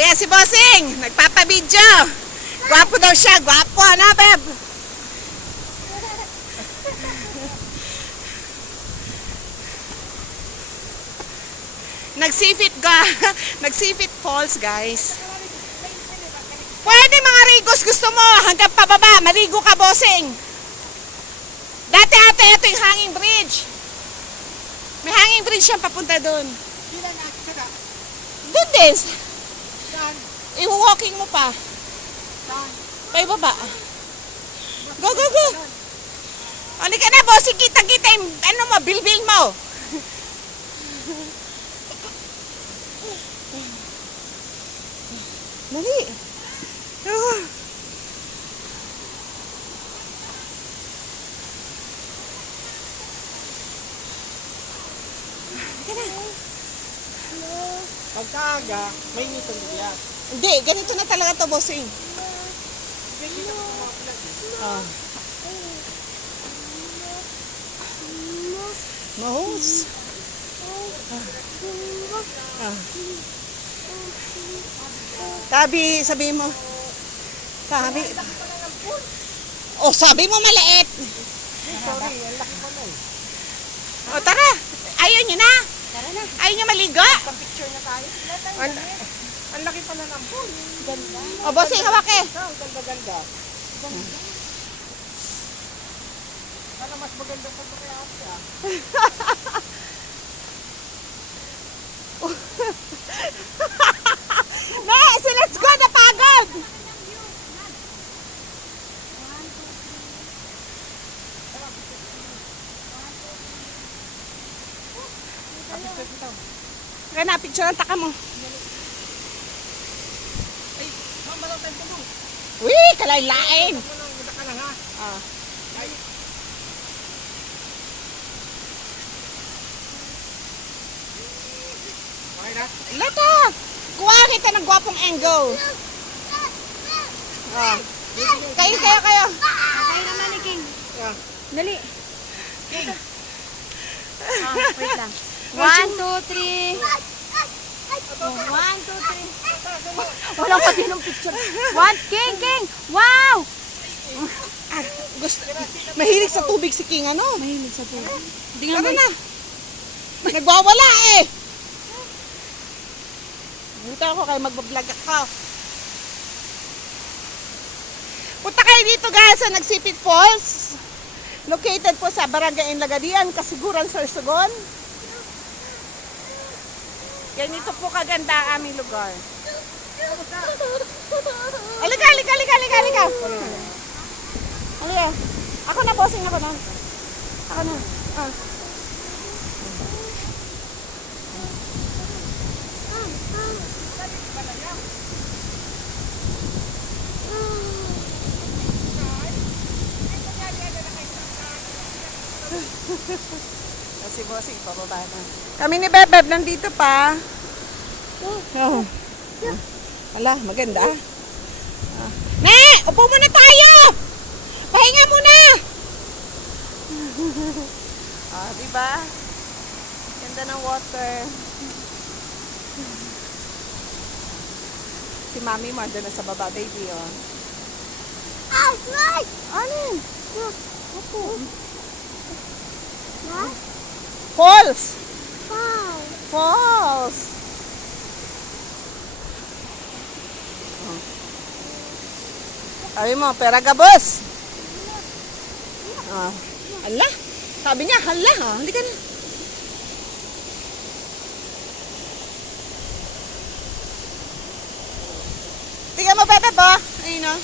Ayan si Bossing, nagpapabidyo. Gwapo daw siya, gwapo, ano, Beb? Nagsipit falls, guys. Pwede mga rigos, gusto mo, hanggang pababa, marigo ka, Bossing. Dati ate, ito yung hanging bridge. May hanging bridge siyang papunta doon. Doon din. I-walking mo pa. Pay baba. Go, go, go. Ano ka na, Bossing, kita-kita yung, ano mo, bilbil mo. Dali. Oh. Pagkaaga, may nito niya. Hindi, ganito na talaga to, Bossing. Ah. Mahos. Ah. Sabi mo. Sabi. Oh, sabi mo maliit. Sorry, ang laki pa nun. O, tara. Ayaw nyo na. Tara na. Ayaw nyo maligo. Picture na tayo. Ang laki pala ng pool. Ganda. O, Bossing, hawak eh. Ang ganda-ganda. Sana mas maganda pa ito kaya ate ah. Ne, so let's go, napagod. Kaya na, picture ang taka mo. Ay, saan ba lang tayo tulong? Uy, kalaylain. Ganda ka lang ha. Ah. Ay. Okay na? Lata, kuha kita ng gwapong angle. Ah. Kayo. Tayo naman ni King. Yeah. Dali. Wait lang. 1, 2, 3. 1, 2, 3. Walang pati ng picture. King! Wow! Ah, gusto, mahilig sa tubig si King, ano? Mahilig sa tubig. Tara na. Nagwawala eh. Buta ako kayo magbablog ako. Punta kayo dito guys sa Nagsipit Falls. Located po sa Barangay Lagadian, Kasiguran, Sorsogon. Ganito po kaganda ang aming lugar. Halika. Halika. Ako na, Bossing, ako na. Ah. Kasi Bossing, pababa na. Kami ni Bebeb nandito pa. Oh. Ala, maganda. Ah. Ne! Upo muna tayo! Pahinga muna! Ah, diba? Ganda ng water. Si Mami mo andun na sa baba, baby, oh. Ah, slide! Alin? Opo. What? Falls! Wow! Falls! Sabi mo, peragabos! Ah. Hala! Sabi niya, hala ha! Hindi ka na. Tingnan mo, Pepe ba? Ayun o.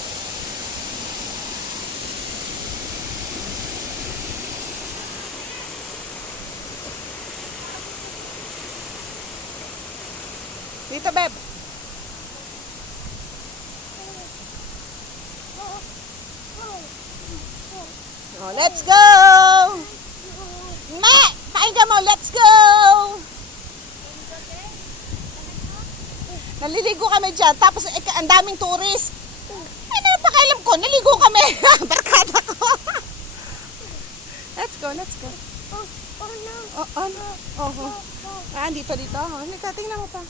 Dito, Beb. Oh, let's go! Ma! Pakinggan mo, let's go! Naliligo kami dyan, tapos ang daming tourist. Ay, napakailam ko, naligo kami. Barkada ko. Let's go. Oh, no. Oh. Ah, dito. Oh, tingnan mo pa.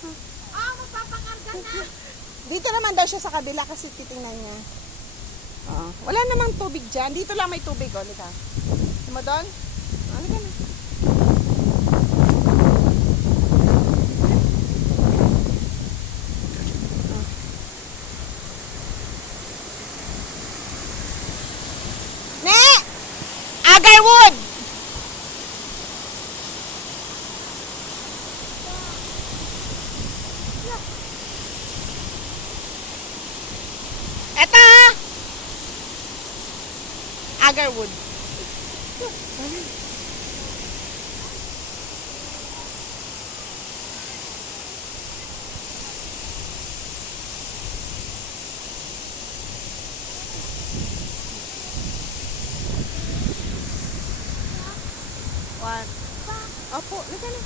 Ah, magpapakarga na! Dito naman daw siya sa kabila kasi titingnan niya. Oo. Wala namang tubig dyan. Dito lang may tubig. O, lika. Mo doon? Ano ka na? Ne! Agarwood! Eto! Agarwood. One. Opo, lika na.